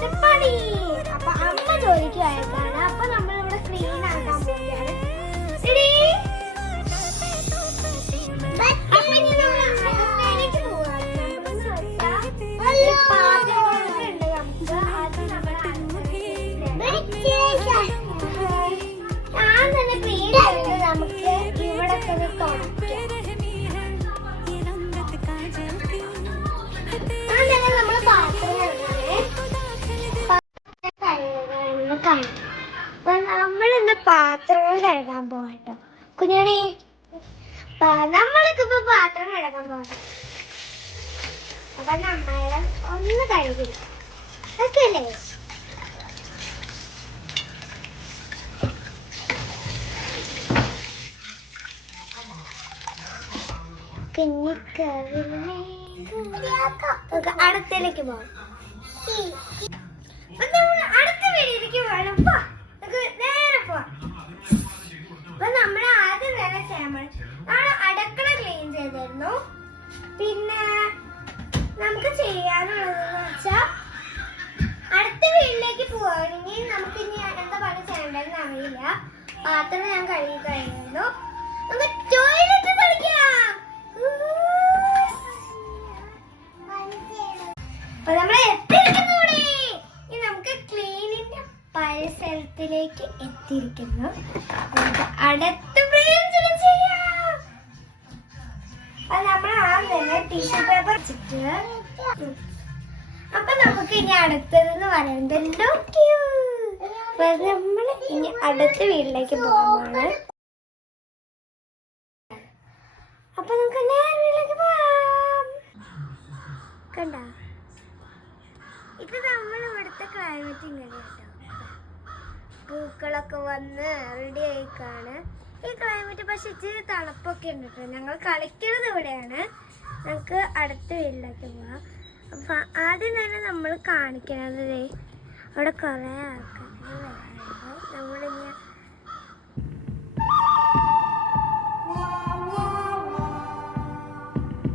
ഇന്നത്തെ പണി. അപ്പൊ അമ്മ ജോലിക്ക് പോയതാണ്. അപ്പൊ നമ്മളിവിടെ ക്ലീൻ ആക്കാൻ പോവുകയാണ്. അപ്പൊ ഇനി നമ്മൾ അടുക്കളയിലേക്ക് പോവാണ്. പാത്രങ്ങളുണ്ട് നമുക്ക്. അത് നമ്മൾ ഞാൻ തന്നെ ക്ലീൻ ചെയ്ത് നമുക്ക് ഇവിടെ തന്നെ തുടയ്ക്കാം. നമ്മള് പാത്രം അപ്പൊ നമ്മളിന്ന് പാത്രങ്ങൾ കഴുകാൻ പോകട്ടോ കുഞ്ഞാണി. നമ്മൾക്ക് ഇപ്പൊ പാത്രം കഴുകാൻ പോകണം. അപ്പൊ നമ്മളെ ഒന്ന് കഴുകില്ല ഓക്കെ അല്ലേ? അടുത്തേക്ക് പോകാം. അടുത്ത വീട്ടിലേക്ക് വേണം. നേരെ പോവാം. അപ്പൊ നമ്മൾ ആദ്യം തന്നെ ചെയ്യാൻ നമ്മൾ അടുക്കള ക്ലീൻ ചെയ്തിരുന്നു. പിന്നെ നമുക്ക് ചെയ്യാനുള്ളതെന്ന് വെച്ചാൽ അടുത്ത വീട്ടിലേക്ക് പോവാണെങ്കിൽ നമുക്ക് ഇനി എന്താ പണി ചെയ്യേണ്ടതെന്ന് അറിയില്ല. പാത്രം ഞാൻ കഴുകി കഴിഞ്ഞിരുന്നു. നമുക്ക് ടോയ്ലറ്റ് കളിക്കാം. അപ്പൊ നമ്മൾ എത്തിയിരിക്കുന്നൂടെ ഇനി നമുക്ക് ക്ലീനിന്റെ പരിസരത്തിലേക്ക് എത്തിയിരിക്കുന്നു. നമുക്ക് അടുത്ത ചെയ്യാം. അത് നമ്മൾ ആദ്യം ടിഷ്യൂ പേപ്പർ വെച്ചിട്ട് അപ്പൊ നമുക്ക് ഇനി അടുത്തതെന്ന് പറയുന്നത് അപ്പൊ നമ്മൾ ഇനി അടുത്ത വീട്ടിലേക്ക് പോകുമ്പോഴാണ്. അപ്പൊ നമുക്ക് നേരെ വീട്ടിലേക്ക് പോവാം. കണ്ട ഇത് നമ്മൾ ഇവിടുത്തെ ക്ലൈമറ്റ് ഇങ്ങനെ കേട്ടോ. പൂക്കളൊക്കെ വന്ന് റെഡി ആയിക്കാണ് ഈ ക്ലൈമറ്റ്. പക്ഷെ ഇച്ചിരി തണുപ്പൊക്കെ ഉണ്ട് കേട്ടോ. ഞങ്ങൾ കളിക്കുന്നത് ഇവിടെയാണ്. നമുക്ക് അടുത്ത വീട്ടിലേക്ക് പോവാം. അപ്പൊ ആദ്യം തന്നെ നമ്മൾ കാണിക്കണത് അവിടെ കുറെ ആൾക്കാർ നമ്മളിങ്ങനെ